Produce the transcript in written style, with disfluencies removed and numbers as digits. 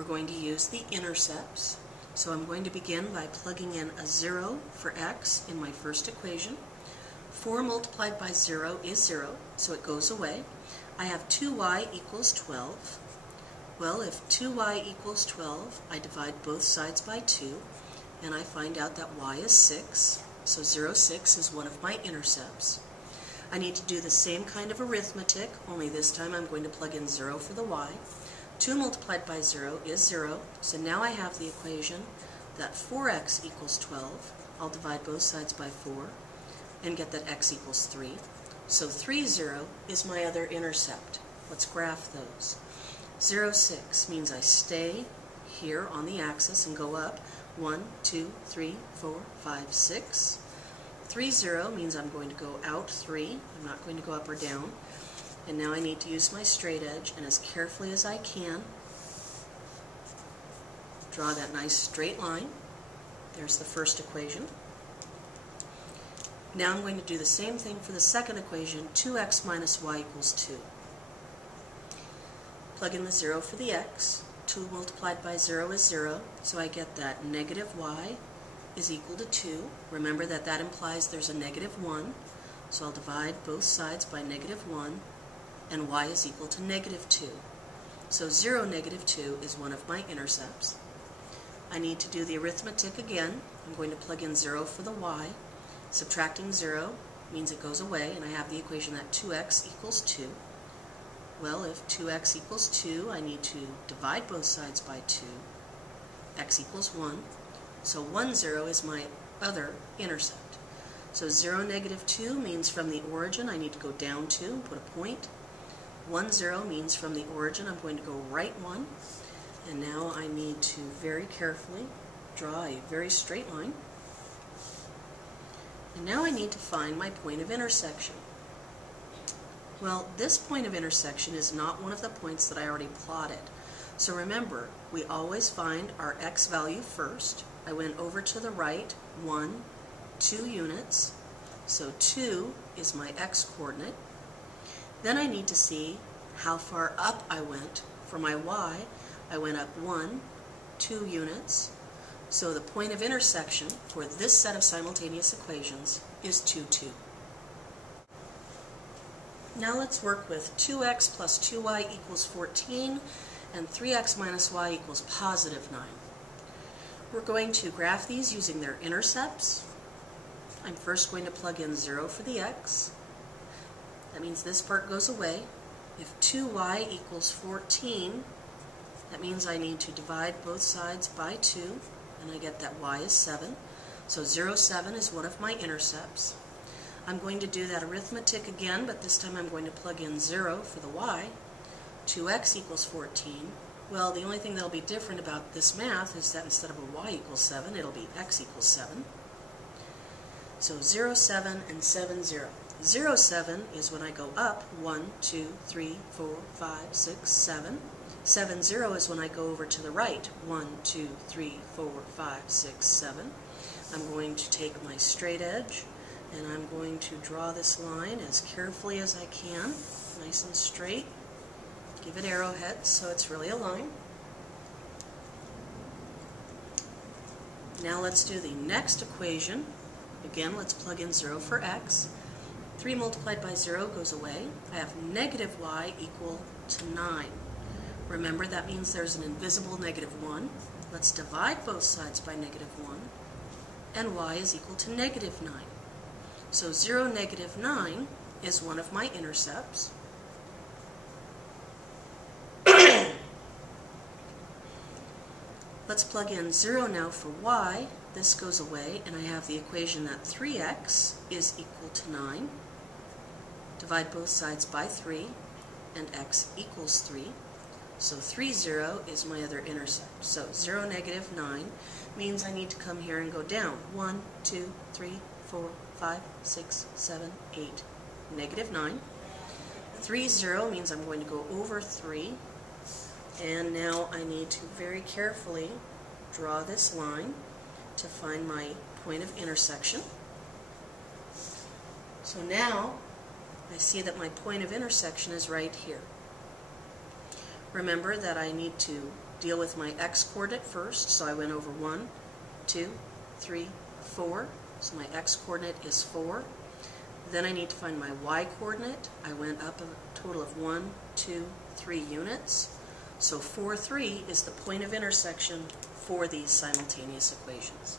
we're going to use the intercepts. So I'm going to begin by plugging in a 0 for x in my first equation. 4 multiplied by 0 is 0, so it goes away. I have 2y equals 12. Well, if 2y equals 12, I divide both sides by 2, and I find out that y is 6. So 0, 6 is one of my intercepts. I need to do the same kind of arithmetic, only this time I'm going to plug in 0 for the y. 2 multiplied by 0 is 0, so now I have the equation that 4x equals 12. I'll divide both sides by 4 and get that x equals 3. So 3, 0 is my other intercept. Let's graph those. 0, 6 means I stay here on the axis and go up 1, 2, 3, 4, 5, 6. 3, 0 means I'm going to go out 3. I'm not going to go up or down. And now I need to use my straight edge, and as carefully as I can, draw that nice straight line. There's the first equation. Now I'm going to do the same thing for the second equation, 2x minus y equals 2. Plug in the 0 for the x. 2 multiplied by 0 is 0, so I get that negative y is equal to 2. Remember that that implies there's a negative 1, so I'll divide both sides by negative 1, and y is equal to negative 2. So 0, negative 2 is one of my intercepts. I need to do the arithmetic again. I'm going to plug in 0 for the y. Subtracting 0 means it goes away, and I have the equation that 2x equals 2. Well, if 2x equals 2, I need to divide both sides by 2. X equals 1. So 1, 0 is my other intercept. So 0, negative 2 means from the origin I need to go down 2 and put a point. 1, 0 means from the origin I'm going to go right 1. And now I need to very carefully draw a very straight line. And now I need to find my point of intersection. Well, this point of intersection is not one of the points that I already plotted. So remember, we always find our x value first. I went over to the right 1, 2 units. So 2 is my x coordinate. Then I need to see how far up I went. For my y, I went up 1, 2 units. So the point of intersection for this set of simultaneous equations is 2, 2. Now let's work with 2x plus 2y equals 14 and 3x minus y equals positive 9. We're going to graph these using their intercepts. I'm first going to plug in 0 for the x. That means this part goes away. If 2y equals 14, that means I need to divide both sides by 2, and I get that y is 7. So 0, 7 is one of my intercepts. I'm going to do that arithmetic again, but this time I'm going to plug in 0 for the y. 2x equals 14. Well, the only thing that will be different about this math is that instead of a y equals 7, it'll be x equals 7. So 0, 7, and 7, 0. 0, 7 is when I go up 1, 2, 3, 4, 5, 6, 7. 7, 0 is when I go over to the right 1, 2, 3, 4, 5, 6, 7. I'm going to take my straight edge and I'm going to draw this line as carefully as I can, nice and straight. Give it arrowheads so it's really a line. Now let's do the next equation. Again, let's plug in 0 for x. 3 multiplied by 0 goes away. I have negative y equal to 9. Remember, that means there's an invisible negative 1. Let's divide both sides by negative 1, and y is equal to negative 9. So 0, negative 9 is one of my intercepts. Let's plug in 0 now for y. This goes away, and I have the equation that 3x is equal to 9. Divide both sides by 3, and x equals 3. So 3, 0 is my other intercept. So 0, negative 9 means I need to come here and go down. 1, 2, 3, 4, 5, 6, 7, 8. Negative 9. 3, 0 means I'm going to go over 3. And now I need to very carefully draw this line to find my point of intersection. So now I see that my point of intersection is right here. Remember that I need to deal with my x-coordinate first, so I went over 1, 2, 3, 4. So my x-coordinate is 4. Then I need to find my y-coordinate. I went up a total of 1, 2, 3 units. So 4, 3 is the point of intersection for these simultaneous equations.